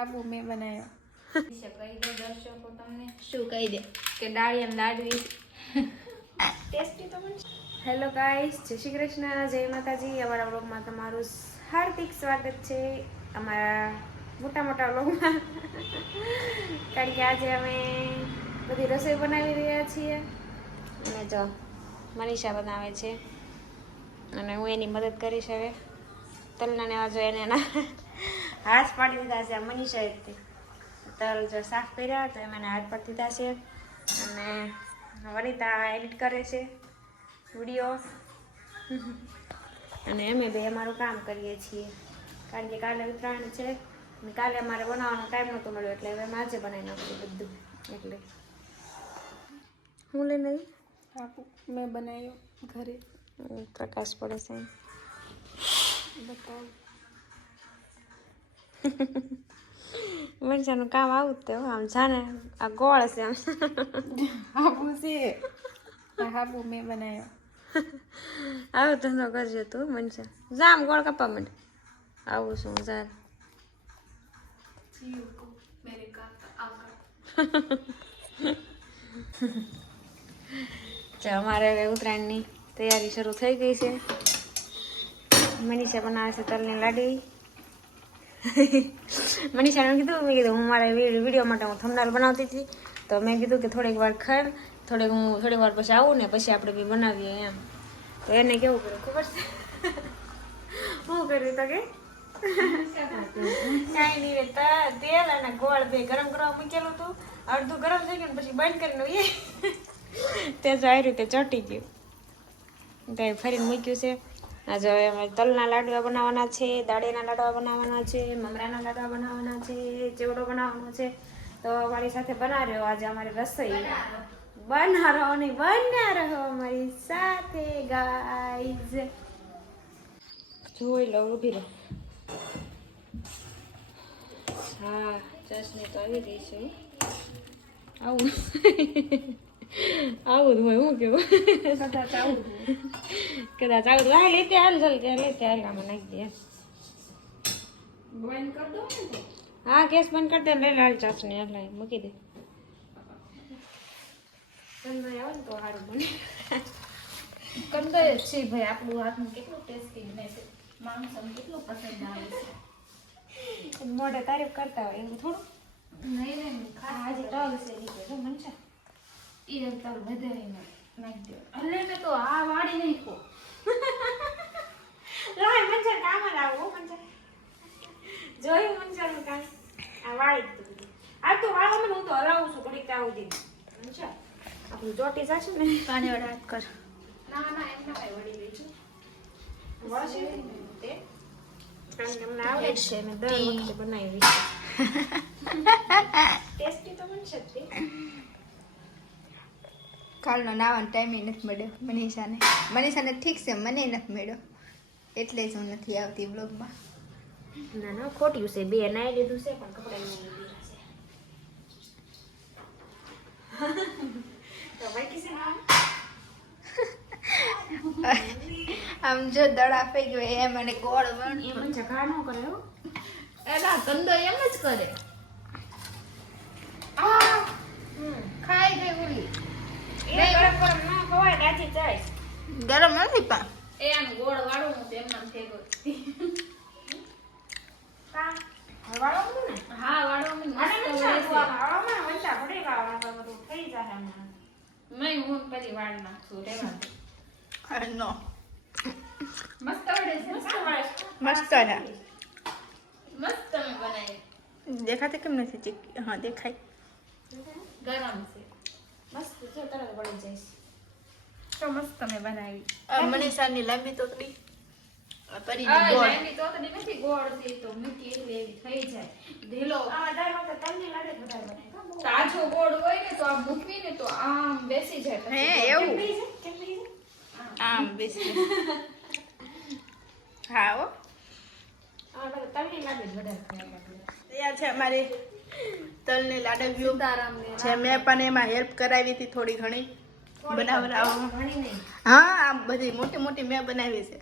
હાબુ મેં બનાવ્યો. કહી દો દર્શકો તમને. શું કહી દે? કે દાળિયા લાડવી ટેસ્ટી તો હેલો ગાઈસ જય શ્રી કૃષ્ણ જય માતાજી. અમારા વ્લોગમાં તમારું હાર્દિક સ્વાગત છે અમારા મોટા મોટા વ્લોગમાં. કારણ કે આજે અમે બધી રસોઈ બનાવી રહ્યા છીએ. અને જો મનીષા બનાવે છે. અને હું એની મદદ કરીશ હવે. તલના ને જો એને એના. હાથ પાડી દીધા છે મનીષા તે તલ જો સાફ કર્યા તો એમાં હાથ પાડી દીધા છે. અને વનિતા એડિટ કરે છે વીડિયો અને અમે બે અમારું કામ કરીએ છીએ. કારણ કે કાલે ઉત્તરાયણ છે. અને કાલે અમારે બનાવવાનો ટાઈમ નહોતો મળ્યો એટલે હવે આજે બનાવી નાખ્યું બધું. એટલે હું લઈને આવી? મેં બનાવ્યું ઘરે. પ્રકાશ પડે છે. બતાવું. મરચાનું કામ આવું જ તે હો, આમ જાને આ ગોળ છે આમ. હાપુ છે. હાબુ મેં બનાવ્યો. આવું ધંધો કરજે તું મનસા. જા આમ ગોળ કાપવા મને આવું છું જા. અમારે હવે ઉત્તરાયણની તૈયારી શરૂ થઈ ગઈ છે. મનીષા બનાવે છે તલની લાડી મનીષાને કીધું, મેં કીધું, હું મારા વીડિયો માટે હું થંબનાલ બનાવતી હતી. તો મેં કીધું કે થોડીક વાર ખર થોડીક હું, થોડીક વાર પછી આવું ને પછી આપણે બી બનાવીએ એમ. તો એને કેવું કર્યું, ખબર છે? શું કર્યું તો કે? કાંઈ નહીં તેલ અને ગોળ બે ગરમ કરવા મૂકેલું હતું. અડધું ગરમ થઈ ગયું પછી બંધ કરીને એ તે સારી રીતે ચોટી ગયું. તે ફરીને મૂક્યું છે. આજે અમે તલના લાડવા બનાવવાના છે, દાળીના લાડવા બનાવવાના છે, મમરાના લાડવા બનાવવાના છે, ચેવડો બનાવવાનો છે. તો અમારી સાથે બના રહ્યો આજે અમારી રસોઈ. બના રહો નહીં બના રહો અમારી સાથે ગાઈઝ જોઈ લઉં ઊભી રહો. હા ચટણી તો આવી રહી છે. આવું. આવું જ હોય હું કેવું? કદાચ આવું કદાચ આવું હા લેતે હાલ ચાલ કે લેતે હાલ આમાં નાખી દે. બંધ કરી દો હા ગેસ બંધ કરી દે લઈ હાલ ચાસણી હાલ મૂકી દે. તમને આવે ને તો સારું બને. કંદર જ છે ભાઈ આપણું હાથનું કેટલું ટેસ્ટી બને છે. માણસોને કેટલું પસંદ આવે છે. મોઢે તારીફ કરતા હોય એવું થોડું? નહીં નહીં ખાસ આજે ટગ છે રીતે જો મન છે. એ તલ વધારીને નાખી દો. અલે તો આ વાળી નાખો. લાય મંજર કામ લાવો મંજર. જોયું મંચરનું કામ? આ વાળી જ દીધું આ તો વાળો મને હું તો હલાવું છું ઘડીક આવું દે મંજર આપણું ચોટી જાશે ને? પાણી વાળા હાથ કર. ના ના એમ ના ભાઈ વળી લઈ છું. વળશે? તે કારણ આવડે છે મેં દર વખતે બનાવી ટેસ્ટી તો બનશે જ તે. કાલનો નાવાનો ટાઈમ નથી મળ્યો મનીષાને. મનીષાને ઠીક છે મને નથી મળ્યો. એટલે જ હું નથી આવતી બ્લોગમાં ના ના ખોટ્યું છે બે નાઈ લીધું છે પણ કપડા આમ? જો દળ આપી ગયો એમ અને ગોળ વણ એ મને ઝઘડા ન કરે હો. કંદો એમ જ કરે. ખાઈ ગઈ એ ગરમ ગરમ ન ખવાય ગરમ નથી પણ. એ ગોળ વાળું હું તો એમનામ ફેંકો કા? હા વાળો મેં મને મસ્ત નથી વળે આવતું છે. આ હવામાં વંચા પડી ગયા બધું થઈ જશે હમણાં મેં હું પછી વાળ નાખશું રેવા. નો. મસ્ત મસ્ત મસ્ત મસ્ત તમે બનાવી. દેખાતી કેમ નથી ચીક હા દેખાય. ગરમ છે. મસ્ત છે તરત વળી જાય તો મસ્ત મેં બનાવી. મનીષાની લાંબી તોકડી પરી ગોળ. લાંબી તોતડી નથી ગોળ છે તો મીઠી એટલે એવી થઈ જાય. ઢીલો. આ દર વખતે તલની લાડુ વધારે બનાવે. તાજો ગોળ હોય ને તો આમ મૂકવી ને તો આમ બેસી જાય હે એવું? આમ બેસી હો આ બધા તલની વધારે. તૈયાર છે અમારી. તલની સીતારામને છે મેં પણ એમાં હેલ્પ કરાવી હતી થોડી ઘણી. નહીં. હા આ બધી મોટી મોટી મેં બનાવી છે.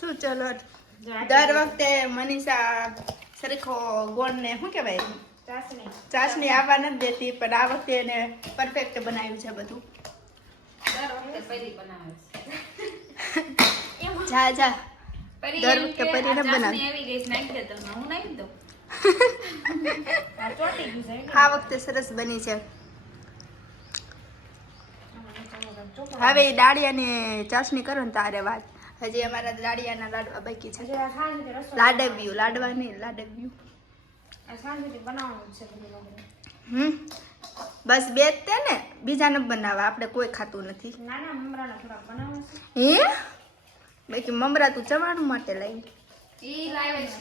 શું ચલો જો દર વખતે મનીષા સરખો ગોળ ને શું કહેવાય? ચાસણી. ચાસણી આવવા નથી દેતી પણ આ વખતે એને પરફેક્ટ બનાવ્યું છે બધું. દર વખતે પરી બનાવે છે. જા જા. દર વખતે પરિણામ બનાવે. આ વખતે સરસ બની છે. હવે દાળિયાની ચાસણી કરો ને તારે વાત. હજી અમારા દાળિયાના લાડવા બાકી છે. લાડવ્યું લાડવા નહીં લાડવ્યું. આ સાંજ સુધી બનાવવાનું છે બધું લોકોને. હમ? બસ બે જ તે ને બીજા ન બનાવવા આપણે કોઈ ખાતું નથી. હે? બાકી મમરા તું ચવાણું માટે લઈ. ઈ લાવે છે.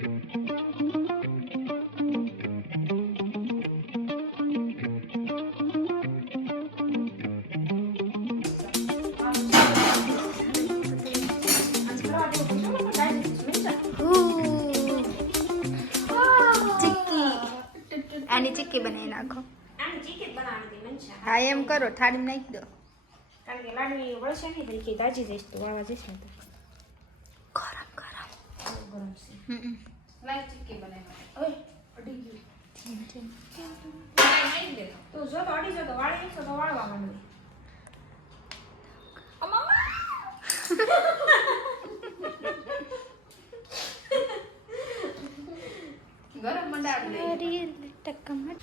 હે એમ કરો થાળી નાખી દો. કારણ કે લાડવી વળશે નહીં કે દાજી જઈશ તો વાવા જઈશ ને તો. ગરમ ગરમ. ગરમ છે. હમ લાઈ ચીક્કી બનાવી. ઓય અડી નાખી તું જો તો અડી જો તો વાળી તો વાળવા માંડવી. ગરમ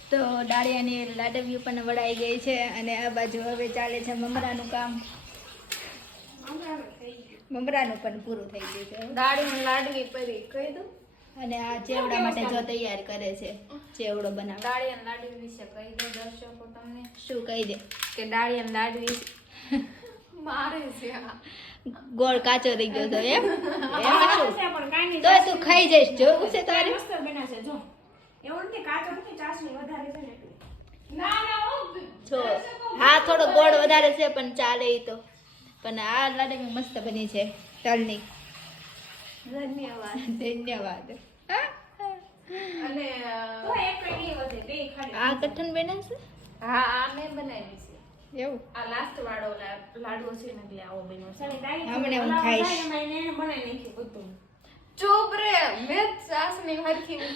તો દાળિયાની લાડવ્યું પણ વડાઈ ગઈ છે અને આ બાજુ હવે ચાલે છે મમરાનું કામ. મમરાનું પણ પૂરું થઈ ગયું છે દાળી લાડવી પરી કહી દઉં. અને આ ચેવડા માટે જો તૈયાર કરે છે. ચેવડો બનાવ. અને લાડવી વિશે કહી દો દર્શકો તમને. શું કહી દે? કે અને લાડવી મારે છે ગોળ કાચો થઈ ગયો તો એમ? તો તું ખાઈ જઈશ જોવું છે તારે. મસ્ત બન્યા છે જો. એવું નથી કાચો નથી ચાસણી વધારે છે ને. ના ના હો જો હા થોડો ગોળ વધારે છે પણ ચાલે એ તો. પણ આ લાડવી મસ્ત બની છે તલની. ધન્યવાદ. ધન્યવાદ. અને તો એક કઈ નહીં વધે બે ખાલી આ કઠણ બન્યા છે હા આ મેં બનાવી છે. એવું? આ લાસ્ટ વાળો લાડવો છે ને એટલે આવો બન્યો છે. હમણે હું ખાઈશ. વધારે એમાં એને બનાવી નાખ્યું બધું. ચૂપ રે મેં જ હરખી હું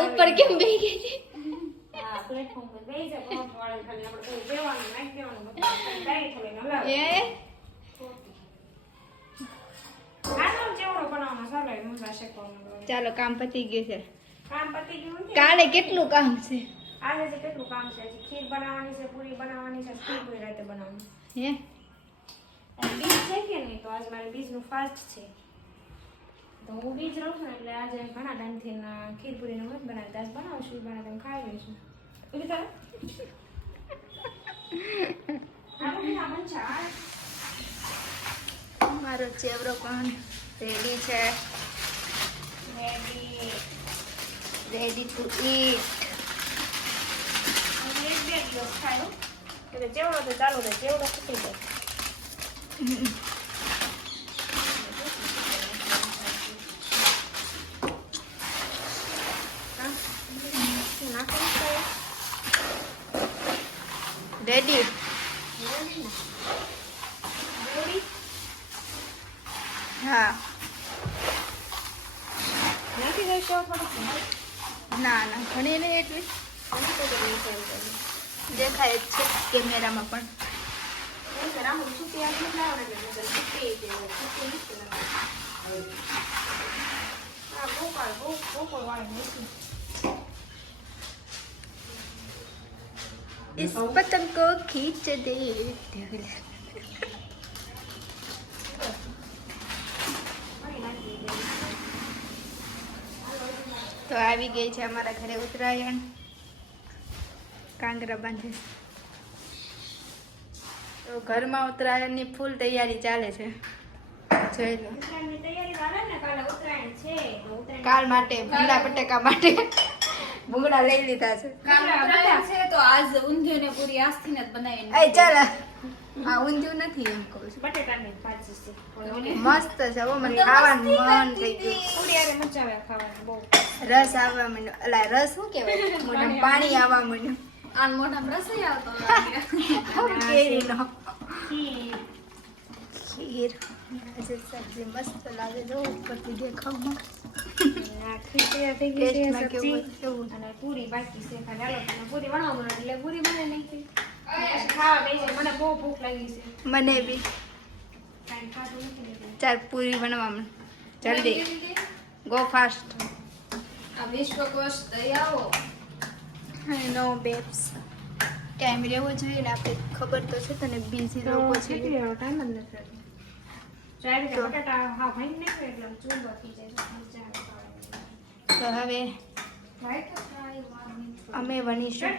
ઉપર કેમ બેહી ગઈ? હા પ્લેટફોર્મ પર વાળા ખાલી આપણે દેવાનું નાખી દેવાનું બધું હલાવે. એ? ચાલો કામ પતી ગયું છે. કામ પતી ગયું કાલે કેટલું કામ છે? આજે છે કેટલું કામ છે હજી ખીર બનાવવાની છે પૂરી બનાવવાની છે શું કોઈ રાતે બનાવવાની હે? બીજ છે કે નહીં? તો આજ મારે બીજનું ફાસ્ટ છે. તો હું બીજ રહું છું એટલે આજે ઘણા ટાઈમથી ખીર પૂરીનું મત બનાવી આજ બનાવશું બનાવી તમે ખાઈ લઈશું. ઊભી તારે? મારો ચેવરો પણ રેડી છે. રેડી રેડી ટુ ઈટ બે દિવસ ખાયો એટલે જેવડો તો ચાલુ રહે જેવડો ખૂટી જાય હા? શું નાખવાનું છે? Ready ready? હા નાખી દઈશું થોડુંક ના ના ઘણી નહીં એટલી દેખાય જ છે કેમેરામાં પણ इस पतंग को खींच दे તો આવી ગઈ છે અમારા ઘરે ઉત્તરાયણ કાંગરા બાંધે. તો ઘરમાં ઉત્તરાયણની ફૂલ તૈયારી ચાલે છે. જોઈ લો. કાલ માટે ભૂંગળા બટેકા માટે ભૂંગળા લઈ લીધા છે. છે તો આજ ઊંધિયું ને પૂરી આજથી જ બનાવી એ ચાલ. આ ઊંધિયું નથી એમ કહું છું. બટેટાની ભાજી છે. મસ્ત છે ઓ મને ખાવાનું મન થઈ ગયું. પૂરી હારે મજા આવે ખાવાનું બહુ. રસ આવવા માંડ્યો. અલા રસ શું કહેવાય? મને પાણી આવવા માંડ્યું. આન મોઢામાં રસોઈ આવતો કેરીનો ખીર આજે સબ્જી મસ્ત લાગે જો ઉપરથી દેખાવમાં પૂરી બાકી છે ખાલી હાલો તમે પૂરી બનાવો મને એટલે પૂરી બનાવી નહીં ખાવા બેસી મને બહુ ભૂખ લાગી છે મને બી. ચાર પૂરી બનાવવામાં જલ્દી ગો ફાસ્ટ આ વિશ્વકોશ દઈ આવો નો બેબ્સ ટાઈમ રહેવો જોઈએ ને આપણે ખબર તો છે તને બિઝી લોકો છે. જાય તો હવે. અમે વણીશું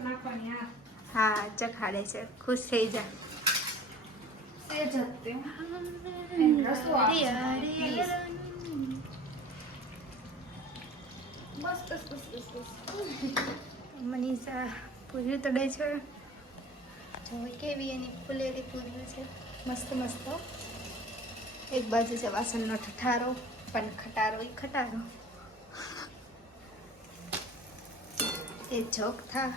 નાખવાની હા. હા ચખાડે છે. ખુશ થઈ જા સેજ જ તે. રસો આપશે. બસ બસ બસ બસ બસ મનીષા પૂરીઓ તળે છે? જોઈ કેવી એની ફૂલેલી પૂરીઓ છે. મસ્ત મસ્ત. એક બાજુ છે વાસણનો ઠઠારો પણ ખટારો એ ખટારો. એ જોક થા.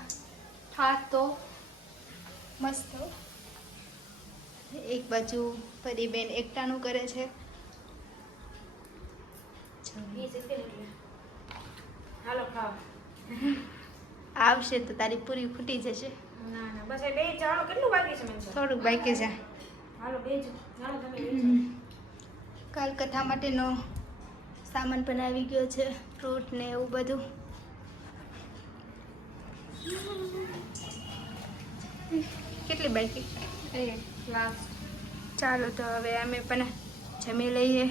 તો. મસ્ત. એક બાજુ પરીબેન એકટાનું કરે છે. હાલો ખાવા આવશે તો તારી પૂરી ખૂટી જશે. ના ના બસ એ બે જ કેટલું બાકી છે મેં થોડુંક બાકી છે. હાલો બે જ. તમે બે કાલ કથા માટેનો સામાન પણ આવી ગયો છે ફ્રૂટ ને એવું બધું. કેટલી બાકી. ચાલો તો હવે અમે પણ જમી લઈએ.